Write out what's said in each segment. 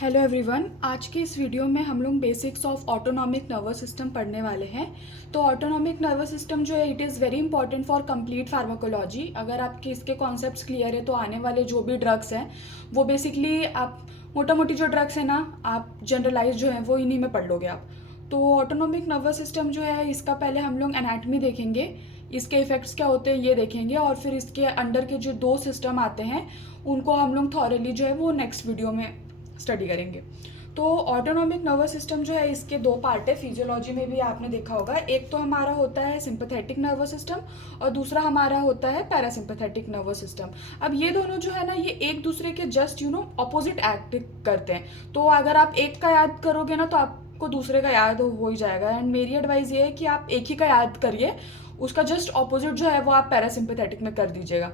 Hello everyone. आज के इस वीडियो में हम लोग basics of autonomic nervous system पढ़ने वाले हैं। तो ऑटोनॉमिक नर्वस सिस्टम जो है it is very important for complete pharmacology. अगर आपके इसके कॉन्सेप्ट्स क्लियर है तो आने वाले जो भी ड्रग्स हैं वो बेसिकली आप मोटा मोटी जो ड्रग्स हैं ना आप जनरलाइज जो हैं वो इन्हीं में पढ़ लोगे आप। तो ऑटोनॉमिक नर्वस सिस्टम जो है इसका पहले हम लोग एनाटमी देखेंगे, इसके इफ़ेक्ट्स क्या होते हैं ये देखेंगे, और फिर इसके अंडर के जो दो सिस्टम आते हैं उनको हम लोग थॉरली जो है वो नेक्स्ट वीडियो में स्टडी करेंगे। तो ऑटोनॉमिक नर्वस सिस्टम जो है इसके दो पार्ट है, फिजियोलॉजी में भी आपने देखा होगा। एक तो हमारा होता है सिंपैथेटिक नर्वस सिस्टम और दूसरा हमारा होता है पैरासिम्पैथेटिक नर्वस सिस्टम। अब ये दोनों जो है ना ये एक दूसरे के जस्ट ऑपोजिट एक्ट करते हैं। तो अगर आप एक का याद करोगे ना तो आपको दूसरे का याद हो ही जाएगा। एंड मेरी एडवाइस ये है कि आप एक ही का याद करिए, उसका जस्ट ऑपोजिट जो है वो आप पैरासिम्पैथेटिक में कर दीजिएगा।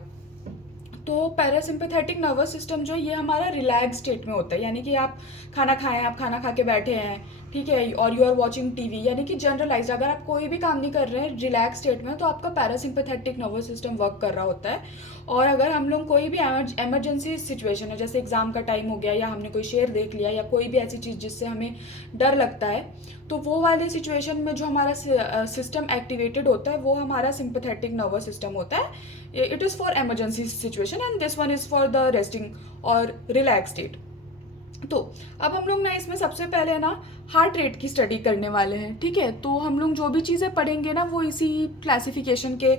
तो पैरासिम्पैथेटिक नर्वस सिस्टम जो है ये हमारा रिलैक्स स्टेट में होता है, यानी कि आप खाना खाएं, आप खाना खा के बैठे हैं, ठीक है, और यू आर वॉचिंग टीवी, यानी कि जनरलाइज अगर आप कोई भी काम नहीं कर रहे हैं रिलैक्स स्टेट में तो आपका पैरासिम्पैथेटिक नर्वस सिस्टम वर्क कर रहा होता है। और अगर हम लोग कोई भी एमरजेंसी सिचुएशन है, जैसे एग्जाम का टाइम हो गया या हमने कोई शेर देख लिया या कोई भी ऐसी चीज़ जिससे हमें डर लगता है, तो वो वाले सिचुएशन में जो हमारा सिस्टम एक्टिवेटेड होता है वो हमारा सिंपैथेटिक नर्वस सिस्टम होता है। It is for emergency situation and this one is for the resting और रिलैक्स स्टेट। तो अब हम लोग ना इसमें सबसे पहले ना हार्ट रेट की स्टडी करने वाले हैं, ठीक है। तो हम लोग जो भी चीज़ें पढ़ेंगे ना वो इसी क्लासिफिकेशन के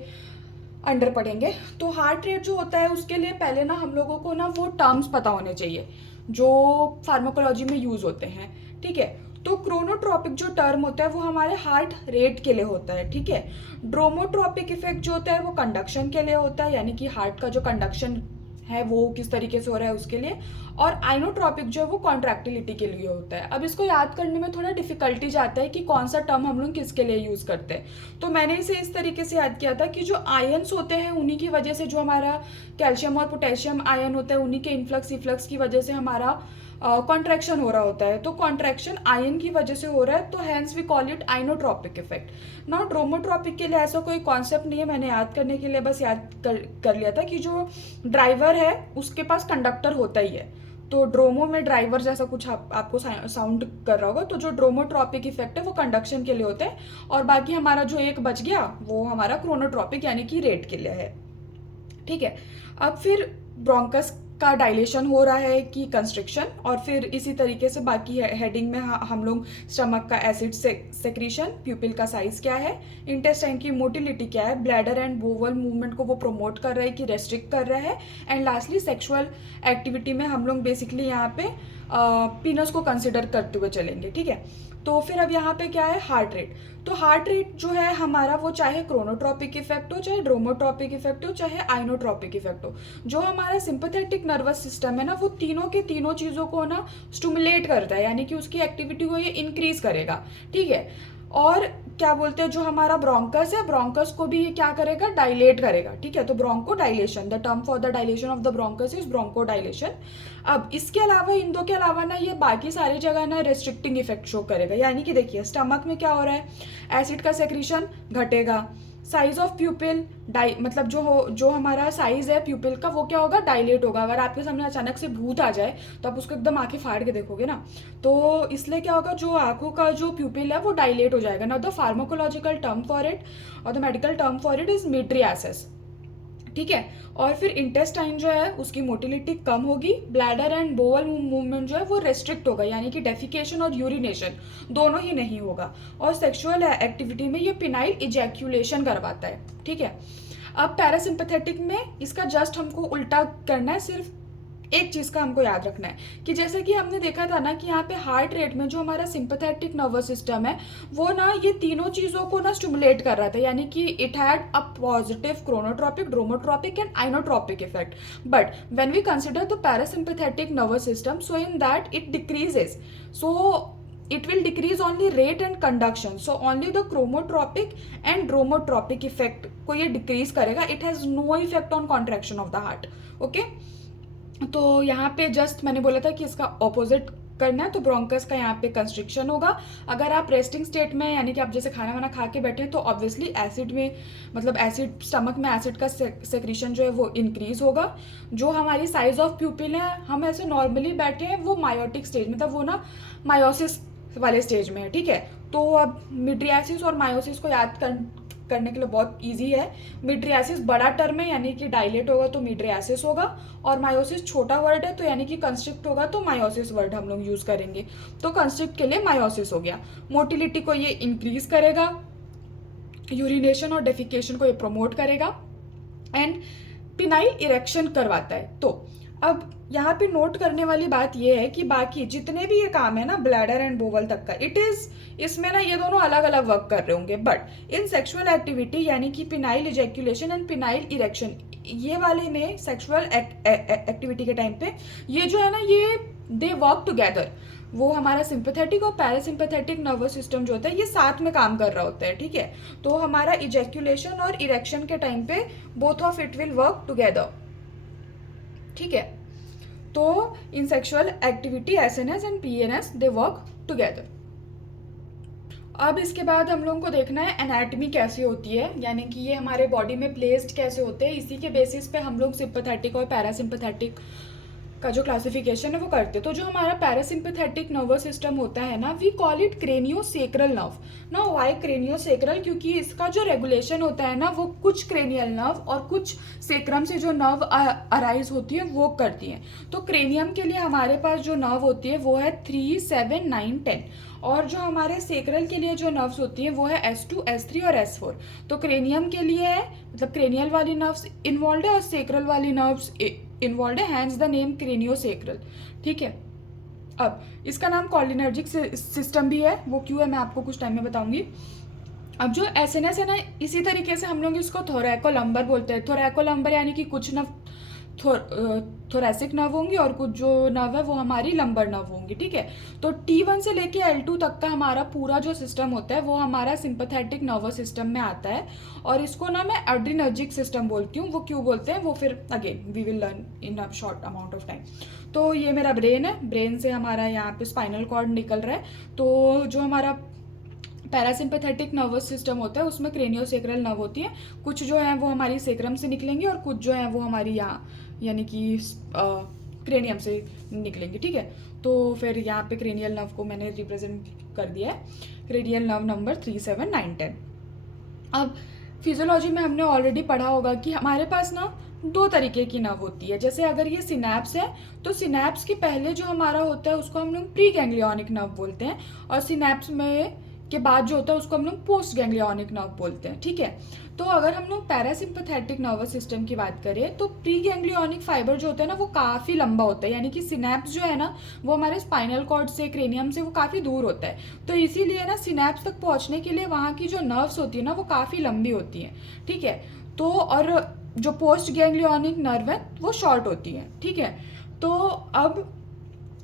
अंडर पढ़ेंगे। तो हार्ट रेट जो होता है उसके लिए पहले ना हम लोगों को ना वो टर्म्स पता होने चाहिए जो फार्माकोलॉजी में यूज़ होते हैं, ठीक है। तो क्रोनोट्रॉपिक जो टर्म होता है वो हमारे हार्ट रेट के लिए होता है, ठीक है। ड्रोमोट्रॉपिक इफेक्ट जो होता है वो कंडक्शन के लिए होता है, यानी कि हार्ट का जो कंडक्शन है वो किस तरीके से हो रहा है उसके लिए। और आइनोट्रॉपिक जो है वो कॉन्ट्रैक्टिलिटी के लिए होता है। अब इसको याद करने में थोड़ा डिफिकल्टी जाता है कि कौन सा टर्म हम लोग किसके लिए यूज़ करते हैं। तो मैंने इसे इस तरीके से याद किया था कि जो आयन्स होते हैं उन्हीं की वजह से, जो हमारा कैल्शियम और पोटेशियम आयन होता है उन्हीं के इन्फ्लक्स इफ्लक्स की वजह से हमारा कॉन्ट्रैक्शन हो रहा होता है। तो कॉन्ट्रैक्शन आयन की वजह से हो रहा है, तो hence we call it inotropic effect. ना ड्रोमोट्रॉपिक के लिए ऐसा कोई कॉन्सेप्ट नहीं है, मैंने याद करने के लिए बस याद कर लिया था कि जो ड्राइवर है उसके पास कंडक्टर होता ही है। तो ड्रोमो में ड्राइवर जैसा कुछ आपको साउंड कर रहा होगा। तो जो ड्रोमोट्रॉपिक इफेक्ट है वो कंडक्शन के लिए होता है, और बाकी हमारा जो एक बच गया वो हमारा क्रोनोट्रॉपिक यानी कि रेट के लिए है, ठीक है। अब फिर ब्रोंकस का डायलेशन हो रहा है कि कंस्ट्रिक्शन, और फिर इसी तरीके से बाकी हेडिंग में हम लोग स्टमक का एसिड सेक्रीशन, प्यूपिल का साइज क्या है, इंटेस्टाइन की मोटिलिटी क्या है, ब्लैडर एंड बोवल मूवमेंट को वो प्रमोट कर रहा है कि रेस्ट्रिक्ट कर रहा है, एंड लास्टली सेक्सुअल एक्टिविटी में हम लोग बेसिकली यहाँ पे पीनस को कंसिडर करते हुए चलेंगे, ठीक है। तो फिर अब यहाँ पे क्या है, हार्ट रेट। तो हार्ट रेट जो है हमारा वो चाहे क्रोनोट्रॉपिक इफेक्ट हो, चाहे ड्रोमोट्रॉपिक इफेक्ट हो, चाहे आइनोट्रॉपिक इफेक्ट हो, जो हमारा सिंपैथेटिक नर्वस सिस्टम है ना वो तीनों के तीनों चीज़ों को ना स्टिमुलेट करता है, यानी कि उसकी एक्टिविटी को ये इंक्रीज करेगा, ठीक है। और क्या बोलते हैं, जो हमारा ब्रोंकस है ब्रोंकस को भी ये क्या करेगा, डायलेट करेगा, ठीक है। तो broncho dilation, the term for the dilation of the bronchus is broncho dilation. अब इसके अलावा इन दो के अलावा ना ये बाकी सारी जगह ना रेस्ट्रिक्टिंग इफेक्ट शो करेगा, यानी कि देखिए स्टमक में क्या हो रहा है, एसिड का सेक्रीशन घटेगा, साइज ऑफ प्यूपिल मतलब जो हमारा साइज है प्यूपिल का वो क्या होगा, डायलेट होगा। अगर आपके सामने अचानक से भूत आ जाए तो आप उसको एकदम आंखें फाड़ के देखोगे ना, तो इसलिए क्या होगा, जो आंखों का जो प्यूपिल है वो डायलेट हो जाएगा ना। The pharmacological term for it और the medical term for it is mydriasis, ठीक है। और फिर इंटेस्टाइन जो है उसकी मोटिलिटी कम होगी, ब्लैडर एंड बोवल मूवमेंट जो है वो रेस्ट्रिक्ट होगा, यानी कि डेफिकेशन और यूरिनेशन दोनों ही नहीं होगा, और सेक्सुअल एक्टिविटी में ये पिनाइल इजैक्यूलेशन करवाता है, ठीक है। अब पैरासिम्पैथेटिक में इसका जस्ट हमको उल्टा करना है, सिर्फ एक चीज़ का हमको याद रखना है कि जैसे कि हमने देखा था ना कि यहाँ पे हार्ट रेट में जो हमारा सिंपैथेटिक नर्वस सिस्टम है वो ना ये तीनों चीज़ों को ना स्टिमुलेट कर रहा था, यानी कि it had a positive chronotropic, dromotropic and inotropic effect. But when we consider the parasympathetic nervous system, so in that it decreases, so it will decrease only rate and conduction, so only the chromotropic and dromotropic effect को ये decrease करेगा, it has no effect on contraction of the heart, okay। तो यहाँ पे just मैंने बोला था कि इसका ऑपोजिट करना है, तो ब्रोंकस का यहाँ पे कंस्ट्रिक्शन होगा। अगर आप रेस्टिंग स्टेट में यानी कि आप जैसे खाना वाना खा के बैठे हैं तो ऑब्वियसली एसिड में मतलब एसिड स्टमक में एसिड का सेक्रीशन जो है वो इंक्रीज होगा। जो हमारी साइज ऑफ प्यूपिल है, हम ऐसे नॉर्मली बैठे हैं वो मायोटिक स्टेज मतलब वो ना मायोसिस वाले स्टेज में है, ठीक है। तो अब मिड्रियासिस और मायोसिस को याद करने के लिए बहुत इजी है। मिड्रियासिस बड़ा टर्म है यानी कि डायलेट होगा तो मिड्रियासिस होगा, और मायोसिस छोटा वर्ड है तो यानी कि कंस्ट्रिक्ट होगा तो मायोसिस वर्ड हम लोग यूज करेंगे। तो कंस्ट्रिक्ट के लिए मायोसिस हो गया। मोटिलिटी को ये इंक्रीज करेगा, यूरिनेशन और डेफिकेशन को ये प्रमोट करेगा, एंड पिनाइल इरेक्शन करवाता है। तो अब यहाँ पे नोट करने वाली बात ये है कि बाकी जितने भी ये काम है ना ब्लैडर एंड बोवल तक का, इट इज इसमें ना ये दोनों अलग अलग वर्क कर रहे होंगे, बट इन सेक्सुअल एक्टिविटी यानी कि phenyl ejaculation and phenyl erection, ये वाले में सेक्सुअल एक्टिविटी के टाइम पे ये जो है ना ये दे वर्क टुगेदर। वो हमारा सिंपैथेटिक और पैरासिम्पैथेटिक नर्वस सिस्टम जो होता है ये साथ में काम कर रहा होता है, ठीक है। तो हमारा इजैक्यूलेशन और इरेक्शन के टाइम पे both of it will work together, ठीक है। तो in sexual activity SNS and PNS they work together. अब इसके बाद हम लोगों को देखना है एनाटॉमी कैसे होती है, यानी कि ये हमारे बॉडी में प्लेस्ड कैसे होते हैं। इसी के बेसिस पे हम लोग सिंपैथेटिक और पैरासिम्पैथेटिक का जो क्लासिफिकेशन है वो करते हैं। तो जो हमारा पैरासिम्पैथेटिक नर्वस सिस्टम होता है ना, we call it craniosacral nerve. ना वाई क्रेनियोसेक्रल, क्योंकि इसका जो रेगुलेशन होता है ना वो कुछ क्रेनियल नर्व और कुछ सेक्रम से जो नर्व अराइज होती है वो करती है। तो क्रेनियम के लिए हमारे पास जो नर्व होती है वो है 3, 7, 9, 10, और जो हमारे सेक्रल के लिए जो नर्व्स होती हैं वो है S2, S3 और S4। तो क्रेनियम के लिए है मतलब क्रेनियल वाली नर्व्स इन्वॉल्व है और सेक्रल वाली नर्व्स इन्वॉल्व है, हैंस द नेम क्रेनियोसेक्रल, ठीक है। अब इसका नाम कॉलिनर्जिक सिस्टम भी है, वो क्यों है मैं आपको कुछ टाइम में बताऊंगी। अब जो एसएनएस है ना, इसी तरीके से हम लोग इसको थोरैकोलम्बर बोलते हैं। थोरैकोलम्बर यानी कि कुछ नर्व थोरैसिक नर्व होंगी और कुछ जो नर्व है वो हमारी लंबर नर्व होंगी, ठीक है। तो T1 से लेके L2 तक का हमारा पूरा जो सिस्टम होता है वो हमारा सिंपैथेटिक नर्वस सिस्टम में आता है, और इसको ना मैं एड्रिनर्जिक सिस्टम बोलती हूँ। वो क्यों बोलते हैं वो फिर again we will learn in a short amount of time. तो ये मेरा ब्रेन है, ब्रेन से हमारा यहाँ पे स्पाइनल कॉर्ड निकल रहा है। तो जो हमारा पैरासिम्पैथेटिक नर्वस सिस्टम होता है उसमें क्रेनियोसेक्रल नर्व होती है, कुछ जो है वो हमारी सेक्रम से निकलेंगे और कुछ जो है वो हमारी यहाँ यानी कि क्रेनियम से निकलेंगे, ठीक है। तो फिर यहाँ पे क्रेनियल नर्व को मैंने रिप्रेजेंट कर दिया है, क्रेनियल नर्व नंबर 3, 7, 9, 10। अब फिजियोलॉजी में हमने ऑलरेडी पढ़ा होगा कि हमारे पास ना दो तरीके की नर्व होती है। जैसे अगर ये सिनैप्स है तो सिनैप्स के पहले जो हमारा होता है उसको हम लोग प्री गैंग्लियोनिक नर्व बोलते हैं, और सिनैप्स में के बाद जो होता है उसको हम लोग पोस्ट गैंग्लियोनिक नर्व बोलते हैं, ठीक है। तो अगर हम लोग पैरासिम्पैथेटिक नर्वस सिस्टम की बात करें तो प्री गैंग्लियोनिक फाइबर जो होता है ना वो काफ़ी लंबा होता है, यानी कि सिनैप्स जो है ना वो हमारे स्पाइनल कॉर्ड से क्रेनियम से वो काफ़ी दूर होता है। तो इसीलिए ना सिनैप्स तक पहुंचने के लिए वहाँ की जो नर्व्स होती है ना वो काफ़ी लंबी होती हैं, ठीक है। तो और जो पोस्ट गैंग्लियोनिक नर्व है वो शॉर्ट होती है, ठीक है। तो अब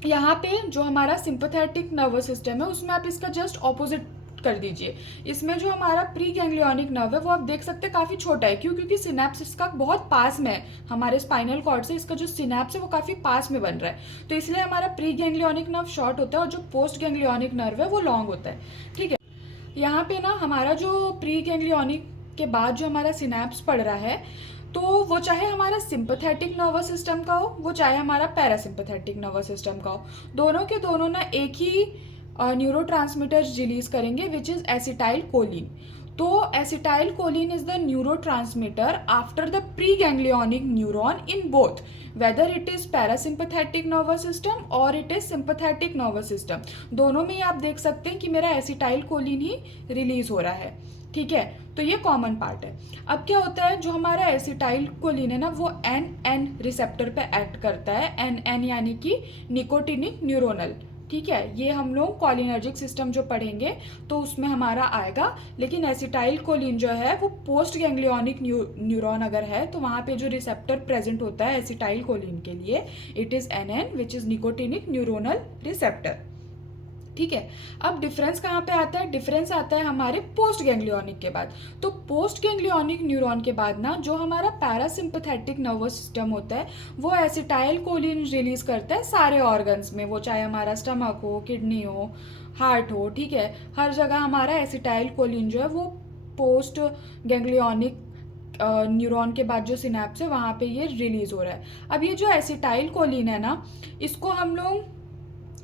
यहाँ पे जो हमारा सिंपैथेटिक नर्वस सिस्टम है उसमें आप इसका जस्ट ऑपोजिट कर दीजिए। इसमें जो हमारा प्री गैंग्लियोनिक नर्व है वो आप देख सकते हैं काफ़ी छोटा है, क्यों? क्योंकि सिनैप्स इसका बहुत पास में है, हमारे स्पाइनल कॉर्ड से इसका जो सिनैप्स है वो काफ़ी पास में बन रहा है। तो इसलिए हमारा प्री गैंग्लियोनिक नर्व शॉर्ट होता है और जो पोस्ट गैंग्लियोनिक नर्व है वो लॉन्ग होता है, ठीक है। यहाँ पे ना हमारा जो प्री गैंग्लियोनिक के बाद जो हमारा सिनैप्स पड़ रहा है तो वो चाहे हमारा सिंपैथेटिक नर्वस सिस्टम का हो वो चाहे हमारा पैरासिम्पैथेटिक नर्वस सिस्टम का हो, दोनों के दोनों ना एक ही न्यूरोट्रांसमीटर्स रिलीज करेंगे विच इज़ एसिटाइल कोलिन। तो acetylcholine is the neurotransmitter after the preganglionic neuron in both whether it is parasympathetic nervous system और it is sympathetic nervous system. दोनों में ही आप देख सकते हैं कि मेरा एसिटाइल कोलिन ही रिलीज हो रहा है, ठीक है। तो ये कॉमन पार्ट है। अब क्या होता है जो हमारा एसिटाइल कोलिन है ना वो एन रिसेप्टर पे एक्ट करता है, एन यानी कि निकोटिनिक न्यूरोनल, ठीक है। ये हम लोग कॉलिनर्जिक सिस्टम जो पढ़ेंगे तो उसमें हमारा आएगा। लेकिन एसिटाइल कोलिन जो है वो पोस्ट गैंग्लियोनिक न्यूरॉन अगर है तो वहाँ पे जो रिसेप्टर प्रेजेंट होता है एसिटाइल कोलिन के लिए it is an which is nicotinic neuronal receptor, ठीक है। अब डिफरेंस कहाँ पे आता है? डिफरेंस आता है हमारे पोस्ट गैंग्लियोनिक के बाद। तो पोस्ट गैंग्लियोनिक न्यूरॉन के बाद ना जो हमारा पैरासिम्पथेटिक नर्वस सिस्टम होता है वो एसिटाइल कोलिन रिलीज करता है सारे ऑर्गन्स में, वो चाहे हमारा स्टमक हो, किडनी हो, हार्ट हो, ठीक है, हर जगह हमारा एसिटाइल कोलिन जो है वो पोस्ट गैंग्लियोनिक न्यूरॉन के बाद जो सिनेप्स है वहाँ पे ये रिलीज हो रहा है। अब ये जो एसिटाइल कोलिन है ना, इसको हम लोग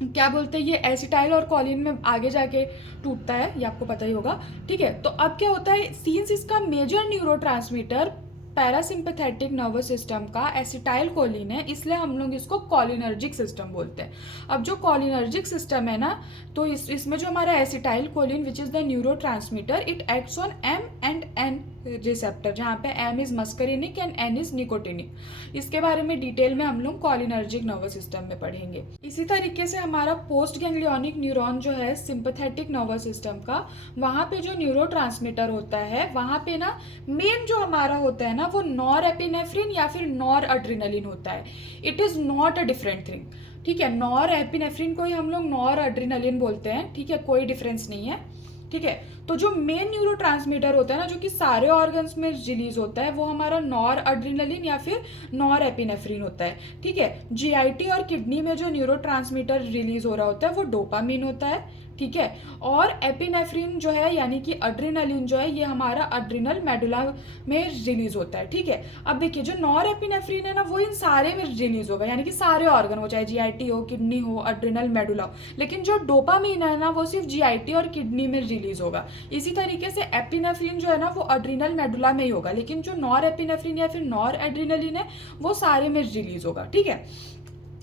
क्या बोलते हैं, ये एसिटाइल और कॉलिन में आगे जाके टूटता है, ये आपको पता ही होगा, ठीक है। तो अब क्या होता है, सिंस इसका major neurotransmitter parasympathetic nervous system का एसिटाइल कोलिन है, इसलिए हम लोग इसको कॉलिनर्जिक सिस्टम बोलते हैं। अब जो कॉलिनर्जिक सिस्टम है ना, तो इसमें जो हमारा acetyl choline which is the neurotransmitter, it acts on M and N receptor, जहाँ पे M is muscarinic and N is nicotinic. इसके बारे में डिटेल में हम लोग कॉलिनर्जिक नर्वस सिस्टम में पढ़ेंगे। इसी तरीके से हमारा पोस्ट गैंग्लियोनिक न्यूरॉन जो है सिंपथेटिक नर्वस सिस्टम का, वहाँ पे जो न्यूरोट्रांसमीटर होता है वहाँ पे ना मेन जो हमारा होता है ना वो नॉर एपिनेफ्रिन या फिर नॉर एड्रेनालिन होता है। It is not a different thing, ठीक है। नॉर एपिनेफ्रिन को ही हम लोग नॉर एड्रेनालिन बोलते हैं, ठीक है, कोई डिफरेंस नहीं है, ठीक है। तो जो मेन न्यूरोट्रांसमीटर होता है ना जो कि सारे ऑर्गन्स में रिलीज होता है वो हमारा नॉर एड्रेनालिन या फिर नॉर एपिनेफ्रिन होता है, ठीक है। जीआईटी और किडनी में जो न्यूरोट्रांसमीटर रिलीज हो रहा होता है वो डोपामीन होता है, ठीक है। और एपिनेफ्रिन जो है यानी कि एड्रेनालिन जो है ये हमारा एड्रिनल मेडुला में रिलीज होता है, ठीक है। अब देखिए जो नॉर एपिनेफ्रिन है ना वो इन सारे में रिलीज होगा, यानी कि सारे ऑर्गन हो, चाहे जीआईटी हो, किडनी हो, एड्रिनल मेडुला हो। लेकिन जो डोपामीन है ना वो सिर्फ जीआईटी और किडनी में रिलीज होगा। इसी तरीके से एपिनेफ्रिन जो है ना वो एड्रिनल मेडुला में ही होगा, लेकिन जो नॉर एपिनेफ्रिन या फिर नॉर एड्रेनालिन है वो सारे में रिलीज होगा, ठीक है।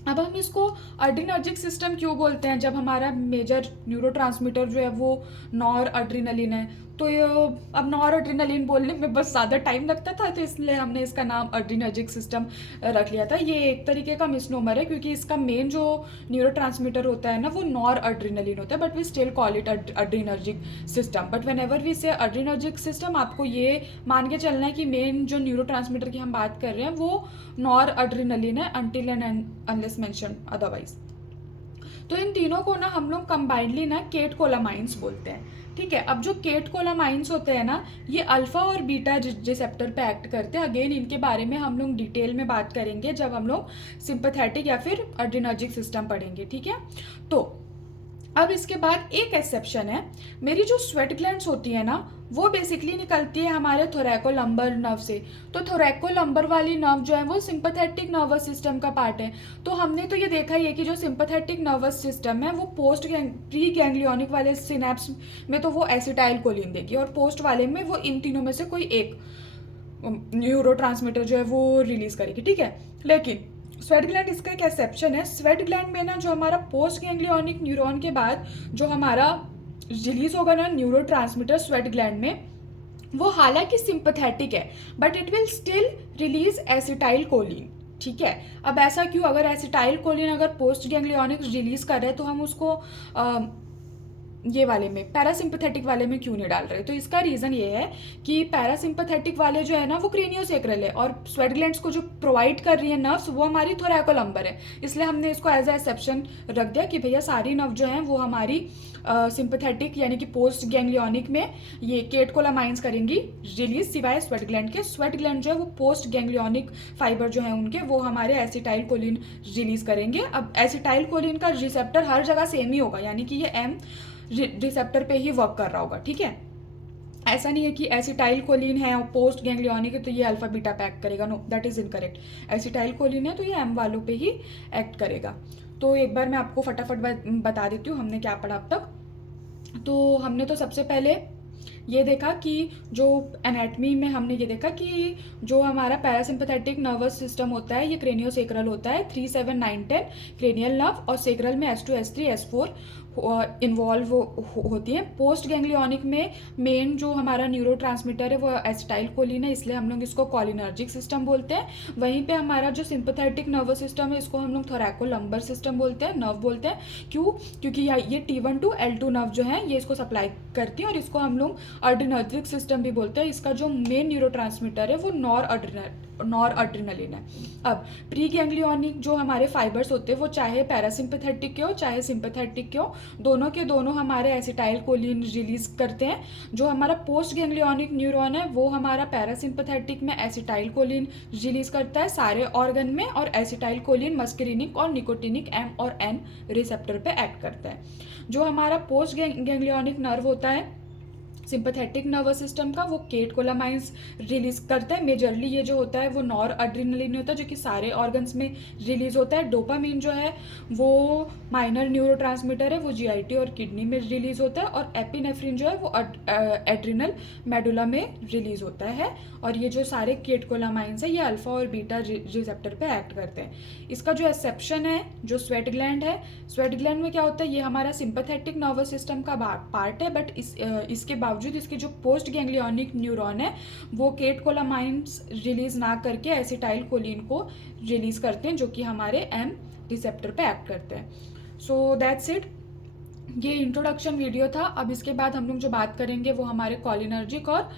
अब हम इसको एड्रीनर्जिक सिस्टम क्यों बोलते हैं, जब हमारा मेजर न्यूरोट्रांसमीटर जो है वो नॉर एड्रेनालिन है। तो ये अब नॉर एड्रेनालिन बोलने में बस ज़्यादा टाइम लगता था, तो इसलिए हमने इसका नाम एड्रीनर्जिक सिस्टम रख लिया था। ये एक तरीके का मिसनोमर है क्योंकि इसका मेन जो न्यूरोट्रांसमीटर होता है ना वो नॉर एड्रेनालिन होता है, but we still call it adrenergic system. But whenever we say adrenergic system, आपको ये मान के चलना है कि मेन जो न्यूरोट्रांसमीटर की हम बात कर रहे हैं वो नॉर एड्रेनालिन है, until and unless mention otherwise. तो इन तीनों को ना हम लोग कंबाइंडली ना केटकोलामाइंस बोलते हैं, ठीक है। अब जो केटकोलामाइंस होते हैं ना ये अल्फा और बीटा रिसेप्टर पे एक्ट करते हैं। अगेन इनके बारे में हम लोग डिटेल में बात करेंगे जब हम लोग सिंपैथेटिक या फिर एड्रेनर्जिक सिस्टम पढ़ेंगे, ठीक है। तो अब इसके बाद एक एक्सेप्शन है, मेरी जो स्वेट ग्लैंड्स होती है ना वो बेसिकली निकलती है हमारे थोरैकोलम्बर नर्व से। तो थोरैकोलम्बर वाली नर्व जो है वो सिंपैथेटिक नर्वस सिस्टम का पार्ट है। तो हमने तो ये देखा ही है कि जो सिंपैथेटिक नर्वस सिस्टम है वो प्री गैंग्लियोनिक वाले सिनेप्स में तो वो एसिटाइल कोलिन देगी और पोस्ट वाले में वो इन तीनों में से कोई एक न्यूरोट्रांसमीटर जो है वो रिलीज करेगी, ठीक है। लेकिन स्वेट ग्लैंड इसका एक एक्सेप्शन है। स्वेट ग्लैंड में ना जो हमारा पोस्ट गैंग्लियोनिक न्यूरॉन के बाद जो हमारा रिलीज होगा ना न्यूरोट्रांसमीटर स्वेट ग्लैंड में, वो हालांकि सिंपैथेटिक है but it will still release acetyl choline, ठीक है। अब ऐसा क्यों, अगर एसिटाइल कोलिन अगर पोस्ट गैंग्लियोनिक रिलीज कर रहे हैं तो हम उसको ये वाले में पैरासिम्पथेटिक वाले में क्यों नहीं डाल रहे। तो इसका रीज़न ये है कि पैरासिम्पथेटिक वाले जो है ना वो क्रेनियोसेक्रल है और स्वेट ग्लैंड्स को जो प्रोवाइड कर रही है नर्व्स वो हमारी थोरैकोलम्बर है, इसलिए हमने इसको एज ए एक्सेप्शन रख दिया कि भैया सारी नर्व जो हैं वो हमारी सिंपैथेटिक यानी कि पोस्ट गैंग्लियोनिक में ये केटकोलामाइंस करेंगी रिलीज, सिवाय स्वेट ग्लैंड के। स्वेट ग्लैंड जो है वो पोस्ट गैंग्लियोनिक फाइबर जो है उनके वो हमारे एसिटाइल कोलिन रिलीज करेंगे। अब एसिटाइल कोलिन का रिसेप्टर हर जगह सेम ही होगा, यानी कि ये एम रिसेप्टर पे ही वर्क कर रहा होगा, ठीक है। ऐसा नहीं है कि एसिटाइल कोलिन है और पोस्ट गैंग्लियोनिक है तो ये अल्फा बीटा पे एक्ट करेगा, know that is incorrect. Acetyl choline है तो ये एम वालों पे ही एक्ट करेगा। तो एक बार मैं आपको फटाफट बता देती हूँ हमने क्या पढ़ा अब तक। तो हमने तो सबसे पहले ये देखा कि जो एनाटमी में हमने ये देखा कि जो हमारा पैरासिम्पथेटिक नर्वस सिस्टम होता है ये क्रेनियोसेक्रल होता है, 3, 7, 9, 10 क्रेनियल नर्व और सेक्रल में S2, S3, S4 इन्वॉल्व होती हैं। पोस्ट गैंग्लियोनिक में मेन जो हमारा न्यूरोट्रांसमीटर है वो एसिटाइल कोलिन है, इसलिए हम लोग इसको कॉलिनर्जिक सिस्टम बोलते हैं। वहीं पे हमारा जो सिंपैथेटिक नर्वस सिस्टम है इसको हम लोग थोरैकोलम्बर सिस्टम बोलते हैं, नर्व बोलते हैं। क्यों? क्योंकि ये T1 to L2 नर्व जो है ये इसको सप्लाई करती है और इसको हम लोग adrenergic सिस्टम भी बोलते हैं। इसका जो मेन न्यूरोट्रांसमीटर है वो नॉर अड्रेनलिन है। अब प्री गैंग्लियोनिक जो हमारे फाइबर्स होते हैं वो चाहे पैरासिम्पैथेटिक के हो चाहे सिंपैथेटिक के हो, दोनों के दोनों हमारे एसिटाइल कोलिन रिलीज करते हैं। जो हमारा पोस्ट गैंग्लियोनिक न्यूरॉन है वो हमारा पैरासिम्पैथेटिक में एसिटाइल कोलिन रिलीज करता है सारे ऑर्गन में, और एसिटाइल कोलिन मस्करीनिक और निकोटिनिक एम और एन रिसेप्टर पे एक्ट करता है। जो हमारा पोस्ट गैंग्लियोनिक नर्व होता है सिंपैथेटिक नर्वस सिस्टम का, वो केटकोलामाइंस रिलीज करता है। मेजरली ये जो होता है वो नॉर अड्रेनलिन होता है जो कि सारे ऑर्गन्स में रिलीज होता है। डोपामिन जो है वो माइनर न्यूरोट्रांसमीटर है, वो जीआईटी और किडनी में रिलीज होता है। और एपिनेफ्रिन जो है वो एड्रिनल मेडुला में रिलीज होता है। और ये जो सारे केटकोलामाइंस है ये अल्फा और बीटा रिसेप्टर पे एक्ट करते हैं। इसका जो एक्सेप्शन है जो स्वेट ग्लैंड है, स्वेट ग्लैंड में क्या होता है, ये हमारा सिंपैथेटिक नर्वस सिस्टम का पार्ट है, बट इसके बावजूद इसके जो पोस्ट गैंग्लियोनिक न्यूरॉन है वो केटकोलामाइंस रिलीज ना करके एसिटाइल कोलिन को रिलीज करते हैं जो कि हमारे एम रिसेप्टर पे एक्ट करते हैं। सो दैट्स इट, ये इंट्रोडक्शन वीडियो था। अब इसके बाद हम लोग जो बात करेंगे वो हमारे कॉलिनर्जिक और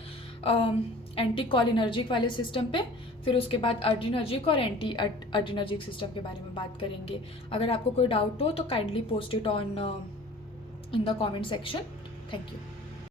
एंटी कॉलिनर्जिक वाले सिस्टम पे, फिर उसके बाद अड्रीनर्जिक और एंटी अड्रीनर्जिक सिस्टम के बारे में बात करेंगे। अगर आपको कोई डाउट हो तो kindly post it on in the comment section. Thank you.